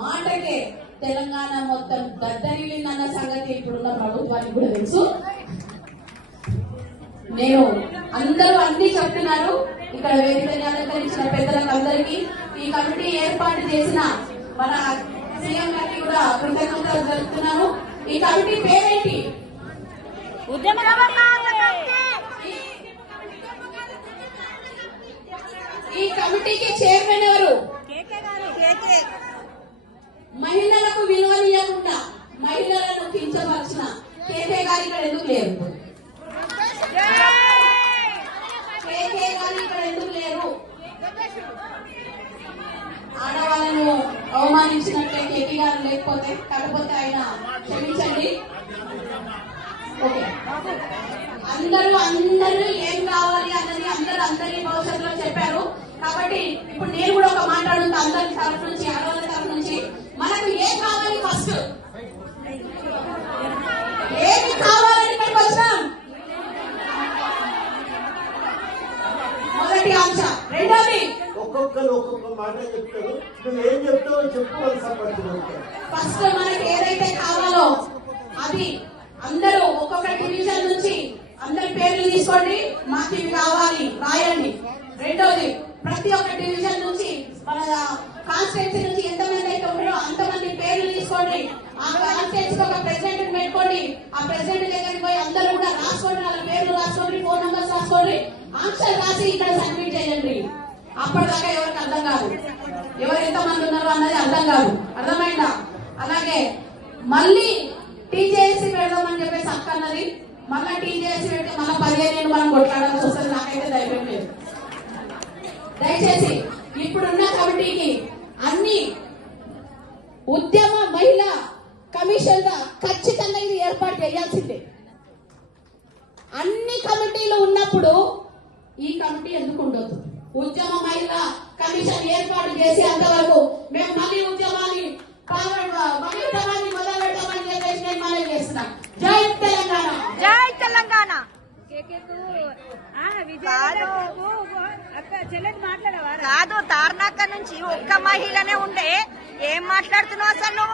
మాటకే తెలంగాణ మొత్తం దద్దరిల్లిందన్న సంగతి ఇప్పుడున్న ప్రభుత్వానికి కూడా తెలుసు. నేను అందరూ అన్ని చెప్తున్నారు. ఇక్కడ వేదికగా అలంకరించిన పెద్దలకు అందరికీ, ఈ కమిటీ ఏర్పాటు చేసిన మన సీఎం గారికి కూడా కృతజ్ఞతలు జరుపుతున్నాను. ఈ కమిటీ పేరేంటి? ఈ కమిటీకి చైర్మన్ ఎవరు? మహిళలకు విలువనీయకుండా మహిళలను కించపరిచిన కేకే గారు ఇక్కడ ఎందుకు లేరు? కేకే గారు ఇక్కడ ఎందుకు లేరు? ఆడవాళ్ళను అవమానించినట్లే కేకే గారు లేకపోతే, కాకపోతే ఆయన క్షమించండి. ఓకే, అందరూ ఏం కావాలి అన్నది అందరి భవిష్యత్తులో చెప్పారు. కాబట్టి ఇప్పుడు నేను కూడా ఒక మాట్లాడుతా అందరి తరఫు నుంచి, ఆడవాళ్ళ తరఫు నుంచి. మనకు ఏం కావాలి? ఫస్ట్ ఏమి కావాలని ఇక్కడికి వచ్చినాం? మొదటి అంశ. రెండోది, ఒక్కొక్కరు ఒక్కొక్క మాట చెప్తారు. నువ్వు ఏం చెప్తావో చెప్పుకోవాలి. ఫస్ట్ మనకి ఏదైతే కావాలో అది అందరూ ఒక్కొక్క డివిజన్ నుంచి అందరి పేర్లు తీసుకోండి. మాకు ఇవి కావాలి రాయండి. రెండోది, ప్రతి ఒక్క డివిజన్ నుంచి మన కాన్స్టిట్యూన్సీ నుంచి ఎంతమంది అయితే ఉన్నారో అంతమంది పేర్లు తీసుకోండి. ఆ కాన్స్టిట్యూన్సీ ఒక ప్రెసిడెంట్ పెట్టుకోండి. ఆ ప్రెసిడెంట్ దగ్గరికి పోయి అందరూ కూడా రాసుకోండి, వాళ్ళ పేర్లు రాసుకోండి, ఫోన్ నంబర్స్ రాసుకోండి, ఆన్సర్ రాసి ఇక్కడ సబ్మిట్ చేయండి. అప్పటిదాకా ఎవరికి అర్థం కాదు, ఎవరు ఎంతమంది ఉన్నారో అన్నది అర్థం కాదు. అర్థమైందా? అలాగే మళ్ళీ టీజేఎస్సీ పెడదామని చెప్పేసి అక్క అన్నది. మళ్ళీ టీజేఎస్సీ పెడితే మళ్ళీ 15 ఏళ్ళు మనం కొట్లాడాల్సి వస్తుంది. నాకైతే ధైర్యం లేదు. దయచేసి ఇప్పుడున్న కమిటీకి అన్ని ఉద్యమ మహిళా కమిషన్ గా ఖచ్చితంగా ఇది ఏర్పాటు చేయాల్సిందే. అన్ని కమిటీలు ఉన్నప్పుడు ఈ కమిటీ ఎందుకు ఉండదు? ఉద్యమ మహిళా కమిషన్ ఏర్పాటు చేసి అంతవరకు మేము మళ్ళీ ఉద్యమాన్ని మొదలు పెట్టామని చెప్పేసి నేను మనం చేస్తున్నాం. జై తెలంగాణ, జై తెలంగాణ. కాదు, తార్నాక నుంచి ఒక్క మహిళనే ఉండే. ఏం మాట్లాడుతున్నావు అసలు?